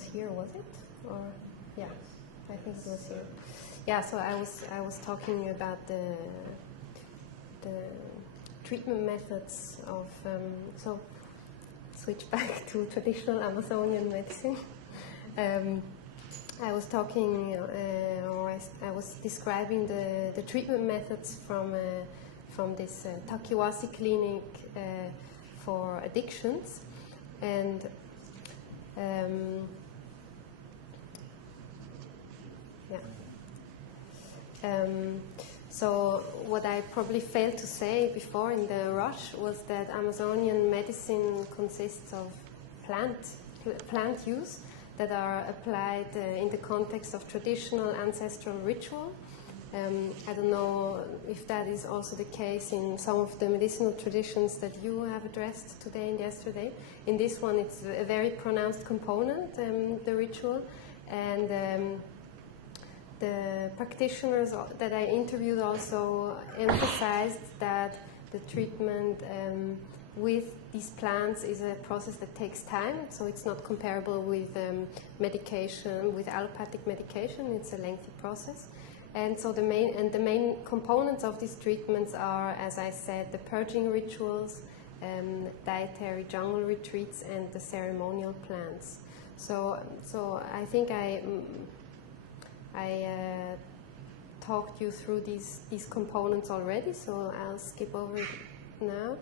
was here, was it? Or yeah, I think it was here. Yeah, so I was talking about the treatment methods of so switch back to traditional Amazonian medicine. I was talking, or I was describing the treatment methods from this Takiwasi clinic for addictions, and so what I probably failed to say before in the rush was that Amazonian medicine consists of plant use that are applied in the context of traditional ancestral ritual. I don't know if that is also the case in some of the medicinal traditions that you have addressed today and yesterday. In this one, it's a very pronounced component, the ritual, and the practitioners that I interviewed also emphasized that the treatment with these plants is a process that takes time, so it's not comparable with medication, with allopathic medication. It's a lengthy process. And so the main components of these treatments are, as I said, the purging rituals, dietary jungle retreats, and the ceremonial plants. So I think I talked you through these components already, so I'll skip over it now.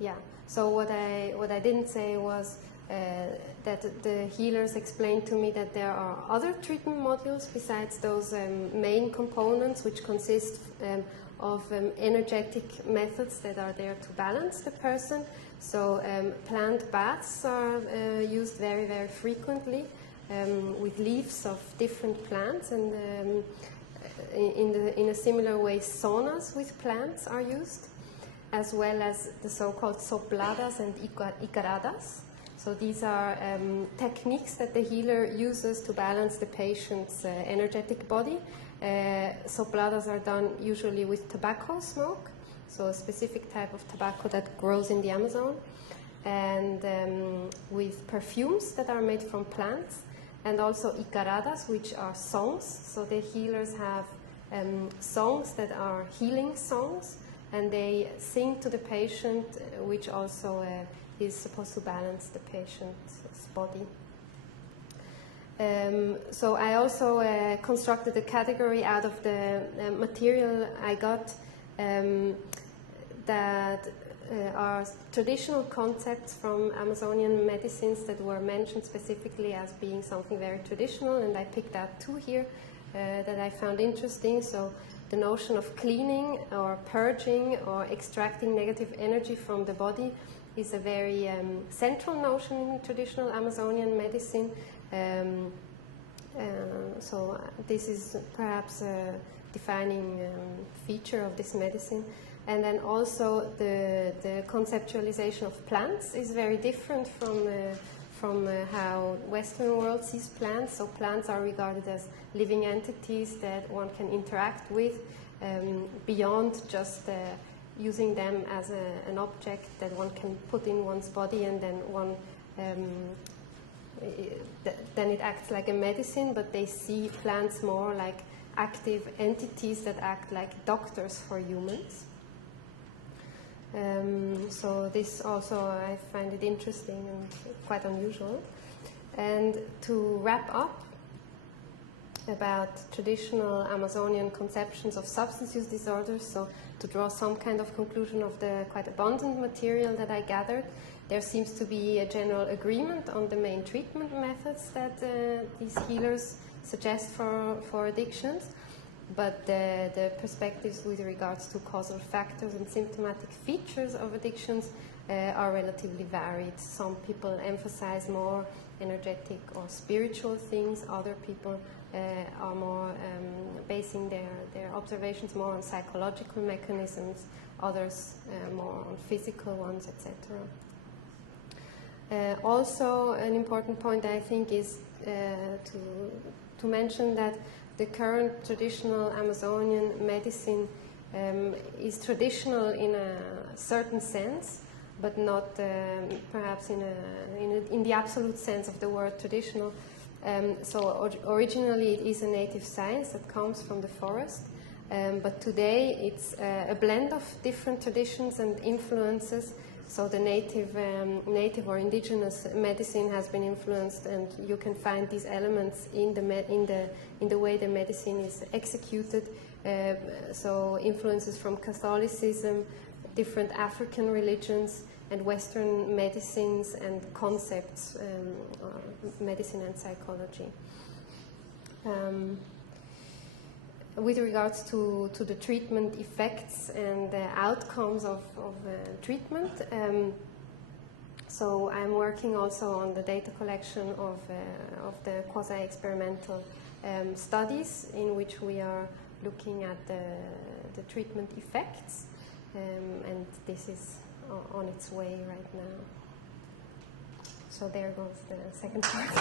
Yeah. So what I didn't say was that the healers explained to me that there are other treatment modules besides those main components, which consist of energetic methods that are there to balance the person. So plant baths are used very, very frequently with leaves of different plants, and in a similar way, saunas with plants are used, as well as the so-called sopladas and icaradas. So these are techniques that the healer uses to balance the patient's energetic body. Sopladas are done usually with tobacco smoke, so a specific type of tobacco that grows in the Amazon, and with perfumes that are made from plants, and also icaradas, which are songs. So the healers have songs that are healing songs, and they sing to the patient, which also is supposed to balance the patient's body. So I also constructed a category out of the material I got that are traditional concepts from Amazonian medicines that were mentioned specifically as being something very traditional, and I picked out two here that I found interesting. So the notion of cleaning or purging or extracting negative energy from the body is a very central notion in traditional Amazonian medicine. So this is perhaps a defining feature of this medicine. And then also the conceptualization of plants is very different from how Western world sees plants. So plants are regarded as living entities that one can interact with beyond just using them as an object that one can put in one's body, and then then it acts like a medicine, but they see plants more like active entities that act like doctors for humans. So this also, I find it interesting and quite unusual. And to wrap up about traditional Amazonian conceptions of substance use disorders, so to draw some kind of conclusion of the quite abundant material that I gathered, there seems to be a general agreement on the main treatment methods that these healers suggest for addictions. But the perspectives with regards to causal factors and symptomatic features of addictions are relatively varied. Some people emphasize more energetic or spiritual things. Other people are more basing their observations more on psychological mechanisms. Others more on physical ones, etc. Also, an important point I think is to mention that the current traditional Amazonian medicine is traditional in a certain sense, but not perhaps in the absolute sense of the word traditional. So originally it is a native science that comes from the forest, but today it's a blend of different traditions and influences. So the native or indigenous medicine has been influenced, and you can find these elements in the way the medicine is executed. So influences from Catholicism, different African religions, and Western medicines and concepts, medicine and psychology. With regards to the treatment effects and the outcomes of treatment, so I'm working also on the data collection of the quasi-experimental studies in which we are looking at the treatment effects, and this is on its way right now. So there goes the second part.